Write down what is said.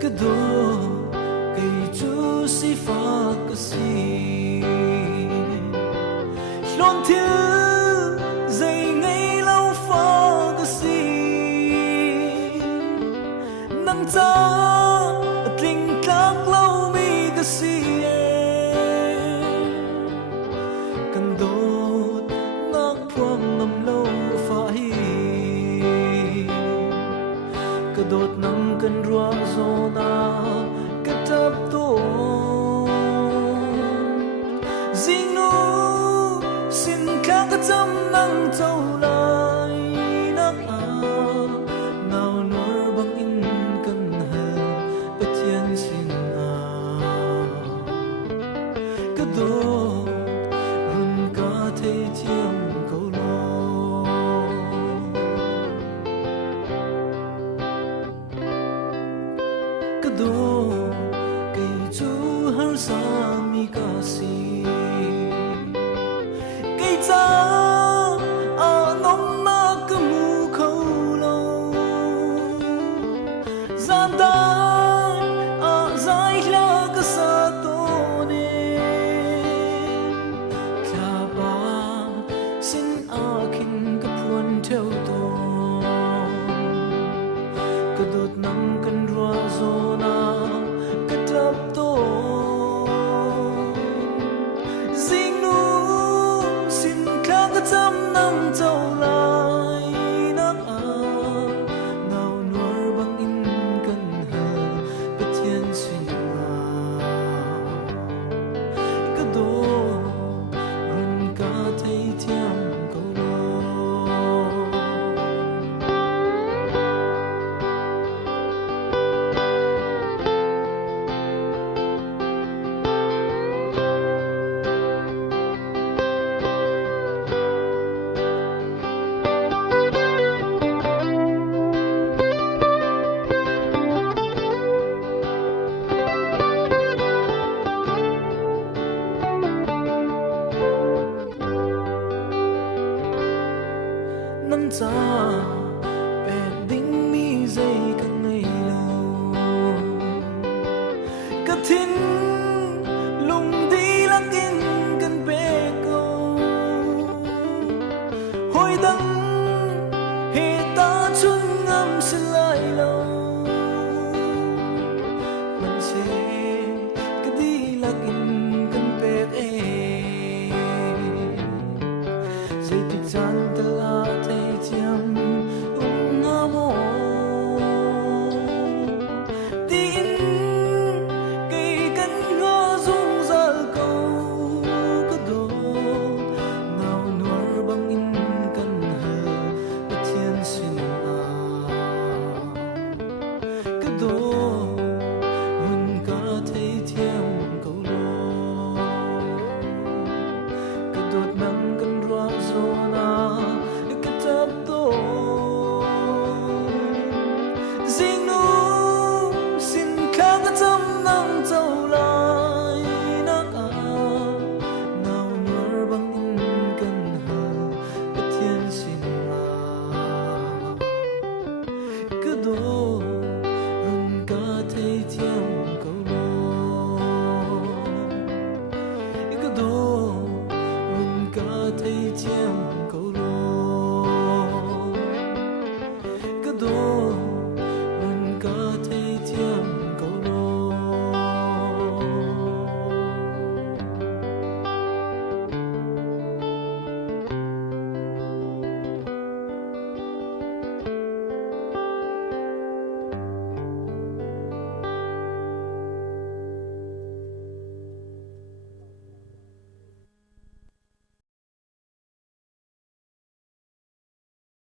cái đồ cây chú si pha cái si lon thiếu dây ngay lâu pha cái si nắng cha tình các lâu mi cái si cần đốt nắng quang ngầm lâu pha hi cái đốt nắng cần rua zona cái tập tổ riêng nu xin khác cái trăm nắng trâu lại nắng nào nở bằng in cần hờ bất thiên xin cái đốt run cả thế chiêm câu lo cái đốt cây chú har sa mi ca si cây cha nôm na cái mu khâu lâu gian ta giải la cái sa tô ne cha ba xin khin cái phuan theo tô cái đốt nắng cần rua zona cái tập tô riêng nu xin khác cái trăm năm trâu lại nắng nào nuôi bằng in cần hờ bất thiên xin cái đồ run cả thấy thiam câu lo nắng cha bẹt đinh mi dây càng ngày lâu cái thiên lùng đi lắc in cần bẹ câu hồi đắng hệ ta chung ngâm xin lại lâu mình sẽ cái đi lắc in cần bẹ dây tích chan ta la chiam nga mo tin cây cánh hoa rung rợ câu cái đồ nào nuôi bằng in cần hờ bất thiên xin cái đồ